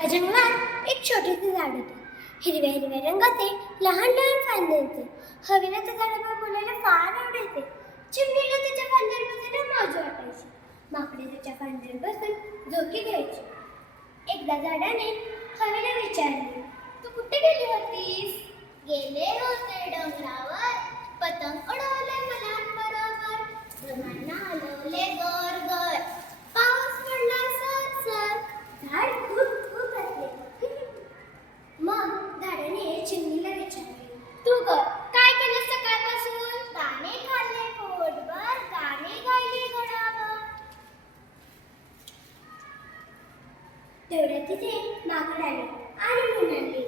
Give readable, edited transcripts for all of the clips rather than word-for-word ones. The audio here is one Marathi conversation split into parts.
जंगलात एक छोटेसे झाड होते. हिरव्या हिरव्या रंगाचे लहान लहान फांदे होते. हवेला त्या झाडावर बोलायला फार आवडायचे. चिमणीला त्याच्या फांद्यावर बसायला मजा वाटायची. माकडे त्याच्या फांद्यावर बसून झोके घ्यायचे. एकदा झाडाने हवेला विचारले, तू कुठे गेली होतीस? गेले होते डोंगरावर, पतंग उडवले मुलांबरोबर, ढगांना हलवले गर गर, पाऊस पडला सर सर. झाड खूप खूप हसले. मग झाडाने चिमणीला विचारले, तू ग काय केलं सकाळपासून? दाणे खाल्ले पोटभर, गाणे गायले घरावर. तेवढ्या तिथे माकड आले आणि म्हणाले,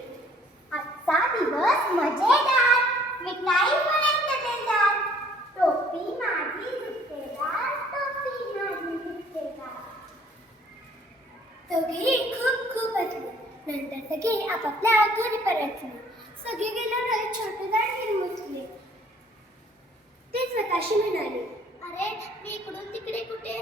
आजचा दिवस मजेदार, मिठाई पर्यंत देणार. टोपी माझी झुकतेदार, टोपी माझी झुकतेदार. दोघेही खूप खूप हसले. नंतर सगळे आपापल्या घरी परतले. सगळे गेल्यावर छोटे झाड हिरमुसले. ते स्वतःशी म्हणाले, अरे मी इकडून तिकडे कुठे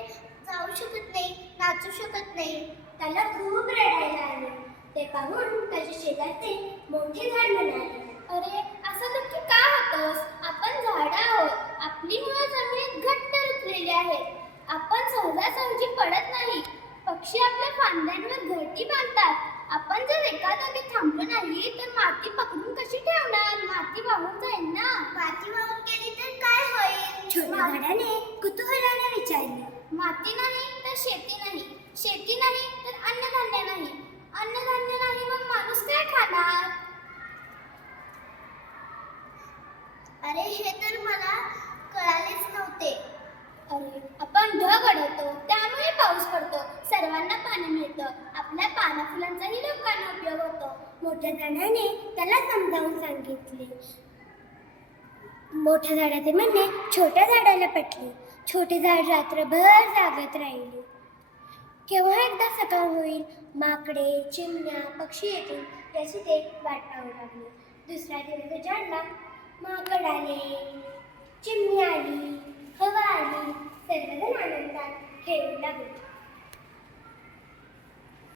जाऊ शकत नाही, नाचू शकत नाही. त्याला खूप रडायला आले. ते पाहून त्याच्या शेजारचे मोठे झाड म्हणाले, अरे असं नक्की का होतोस? आपण झाड आहोत. आपली मुळं जमिनीत घट्ट रुतलेली आहेत. आपण सहजासहजी पडत नाही. पक्षी आपल्या फांद्यांवर घरटी बांधतात. आपण जर एका जागी थांबलो नाही तर माती पकडून कशी ठेवणार? माती वाहून जाईल ना. माती वाहून गेली तर काय होईल? छोट्या झाडाने कुतूहलाने विचारले, माती नाही तर शेती नाही. शेती नाही तर अन्नधान्य नाही. अन्नधान्य नाही मग माणूस काय खाणार? अरे हे तर मला कळालेच नव्हते. अरे आपण ढग अडवतो त्यामुळे पाऊस पडतो. सर्वांना पाणी मिळतं. आपल्या पानाफुलांचाही लोकांना उपयोग होतो. मोठ्या झाडाने त्याला समजावून सांगितले. मोठ्या झाडाचे म्हणणे छोट्या झाडाला पटले. छोटे झाड रात्रभर जागत राहिले. केव्हा एकदा सकाळ होईल, माकडे, चिमण्या, पक्षी येतील याची ते वाट पाहू लागले. दुसऱ्या दिवशी झाडला माकड आले, चिमणी आली, हवा आली. सर्वजण आनंदात खेळू लागले.